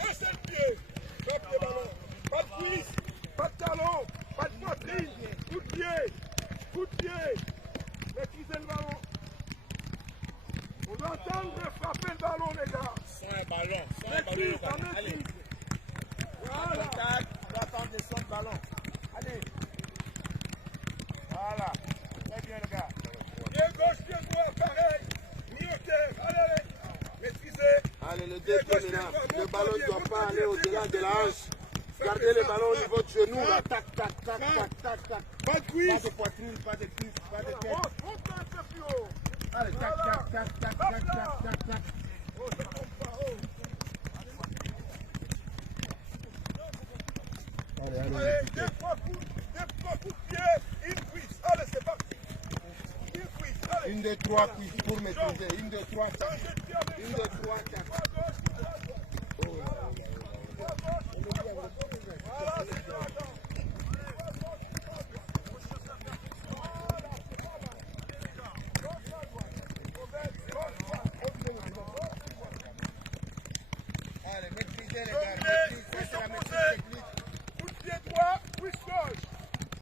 un seul pied. Frappe le ballon. Pas de cuisse, pas de talon, pas de poitrine. Coup de pied. Maîtrisez le ballon. On doit attendre de frapper le ballon, les gars. Sans un ballon, Maîtrise, allez. Voilà. Contact, on doit attendre de son ballon. Allez. Voilà. Très bien, les gars. Pied gauche, pied droit, pareil. Mis au terre. Allez. Maîtrisez. Allez, le défi maintenant. Le ballon ne doit pas aller au-delà de la hanche. Gardez le ballon au niveau de genou, là. Tac. Pas de Pas cuisse. de poitrine, pas de cuisse, pas de tête. Monte un peu plus haut. Allez, tac. Oh, ça tombe pas. Oh. Allez, deux, trois coups de pied, une cuisse. Allez, c'est parti. Une cuisse, allez. Une, deux, trois cuisses pour maîtriser. Une, deux, trois, Changez de pied avec une, ça. deux, trois, quatre.